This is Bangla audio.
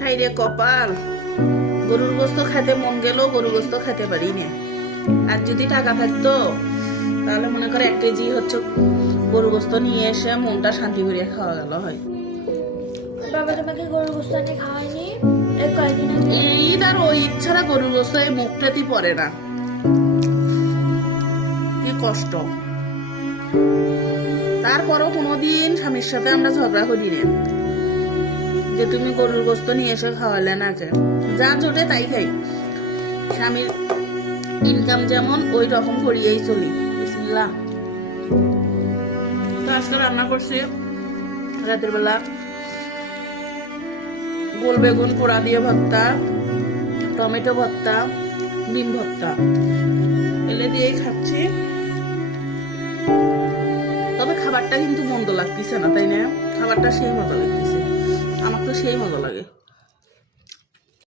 হাই রে কপাল, গরুর গোস্ত খেতে মন গেলেও গরুর গোস্ত খেতে পারি না। আর যদি টাকা থাকতো তাহলে মনে করে 1 কেজি হচ্ছে গরু গোস্ত নিয়ে এসে মনটা শান্তি করে খাওয়া গেল হয়। বাবা তোমাকে গরুর গোস্ত এনে খাওয়ায়নি এই কয়েকদিন আগে? ঈদ আর ওই ঈদ ছাড়া গরুর গোস্ত এই মুখটাতেই পড়ে না, কি কষ্ট। তারপরও কোনোদিন স্বামীর সাথে আমরা ঝগড়া করি না যে তুমি গরুর গোস্ত নিয়ে এসে খাওয়ালে না, যে যা জোটে তাই খাই। স্বামীর ইনকাম যেমন ওই রকম করিয়েই চলি। বিসমিল্লাহ। তো আজকে রান্না করছি রাতের বেলা গোল বেগুন পোড়া দিয়ে ভর্তা, টমেটো ভর্তা, ডিম ভর্তা এলে দিয়েই খাচ্ছি। তবে খাবারটা কিন্তু মন্দ লাগতেছে না, তাই না? খাবারটা সেই মজা লাগতেছে, আমার তো সেই মজা লাগে।